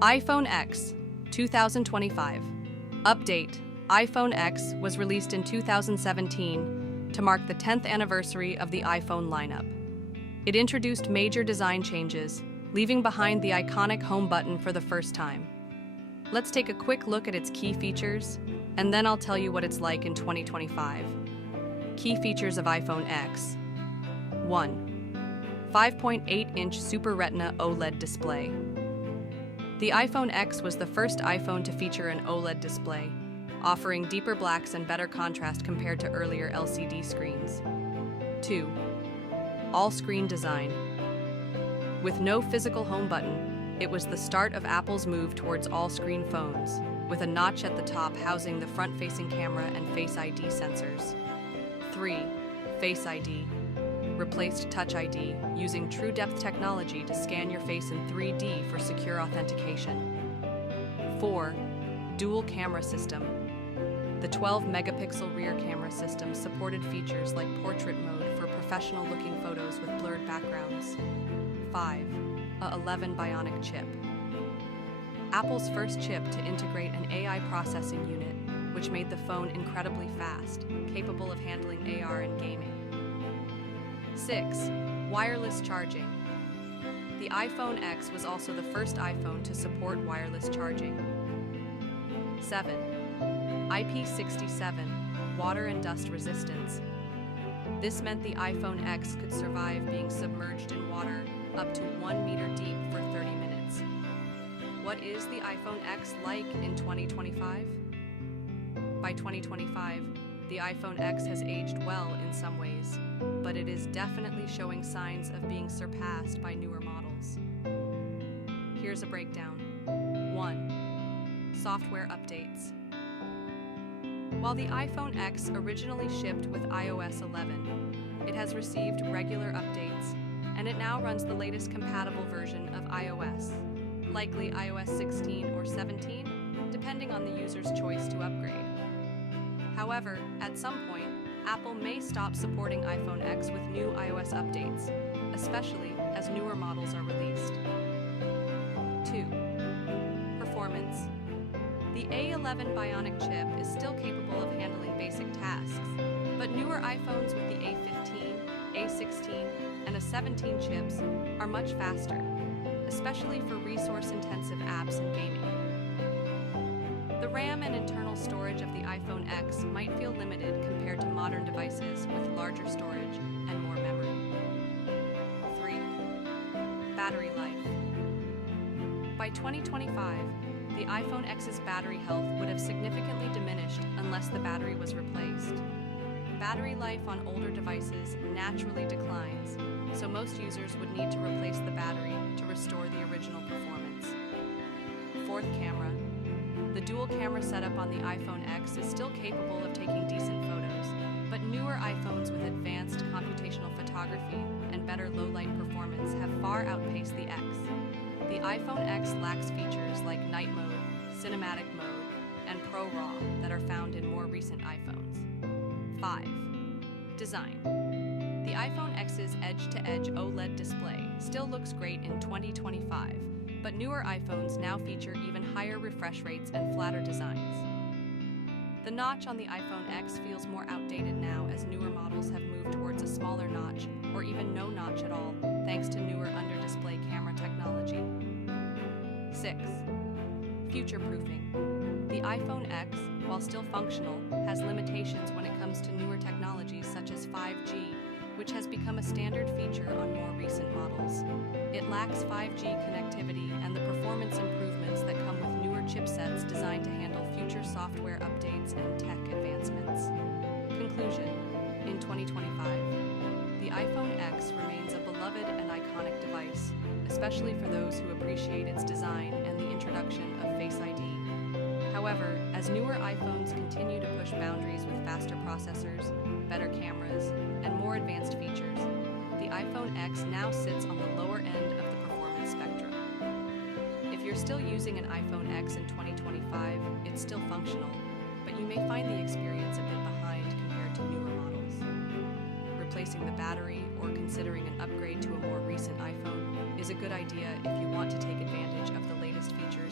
iPhone X 2025. Update: iPhone X was released in 2017 to mark the 10th anniversary of the iPhone lineup. It introduced major design changes, leaving behind the iconic home button for the first time. Let's take a quick look at its key features, and then I'll tell you what it's like in 2025. Key features of iPhone X. 1. 5.8-inch Super Retina OLED display. The iPhone X was the first iPhone to feature an OLED display, offering deeper blacks and better contrast compared to earlier LCD screens. 2. All-screen design. With no physical home button, it was the start of Apple's move towards all-screen phones, with a notch at the top housing the front-facing camera and Face ID sensors. 3. Face ID. Replaced Touch ID, using True Depth technology to scan your face in 3D for secure authentication. 4. Dual camera system. The 12-megapixel rear camera system supported features like portrait mode for professional-looking photos with blurred backgrounds. 5. A 11 Bionic chip. Apple's first chip to integrate an AI processing unit, which made the phone incredibly fast, capable of handling AR and gaming. 6. Wireless charging. The iPhone X was also the first iPhone to support wireless charging. 7. IP67, water and dust resistance. This meant the iPhone X could survive being submerged in water up to 1 meter deep for 30 minutes. What is the iPhone X like in 2025? By 2025, the iPhone X has aged well in some ways, but it is definitely showing signs of being surpassed by newer models. Here's a breakdown. 1. Software updates. While the iPhone X originally shipped with iOS 11, it has received regular updates, and it now runs the latest compatible version of iOS, likely iOS 16 or 17, depending on the user's choice to upgrade. However, at some point, Apple may stop supporting iPhone X with new iOS updates, especially as newer models are released. 2. Performance. The A11 Bionic chip is still capable of handling basic tasks, but newer iPhones with the A15, A16, and A17 chips are much faster, especially for resource-intensive apps and gaming. The RAM and internal storage of the iPhone X might feel limited compared to modern devices with larger storage and more memory. 3. Battery life. By 2025, the iPhone X's battery health would have significantly diminished unless the battery was replaced. Battery life on older devices naturally declines, so most users would need to replace the battery to restore the original performance. 4th camera. The dual camera setup on the iPhone X is still capable of taking decent photos, but newer iPhones with advanced computational photography and better low-light performance have far outpaced the X. The iPhone X lacks features like night mode, cinematic mode, and Pro RAW that are found in more recent iPhones. 5. Design. The iPhone X's edge-to-edge OLED display still looks great in 2025, but newer iPhones now feature even higher refresh rates and flatter designs. The notch on the iPhone X feels more outdated now as newer models have moved towards a smaller notch or even no notch at all, thanks to newer under-display camera technology. 6. Future-proofing. The iPhone X, while still functional, has limitations when it comes to newer technologies such as 5G, which has become a standard feature on more recent models. It lacks 5G connectivity and the performance improvements that come with newer chipsets designed to handle future software updates and tech advancements. Conclusion. In 2025, the iPhone X remains a beloved and iconic device, especially for those who appreciate its design and the introduction of Face ID. However, as newer iPhones continue to push boundaries with faster processors, better cameras, and more advanced features, the iPhone X now sits on the lower end of the performance spectrum. If you're still using an iPhone X in 2025, it's still functional, but you may find the experience a bit behind compared to newer models. Replacing the battery or considering an upgrade to a more recent iPhone is a good idea if you want to take advantage of the latest features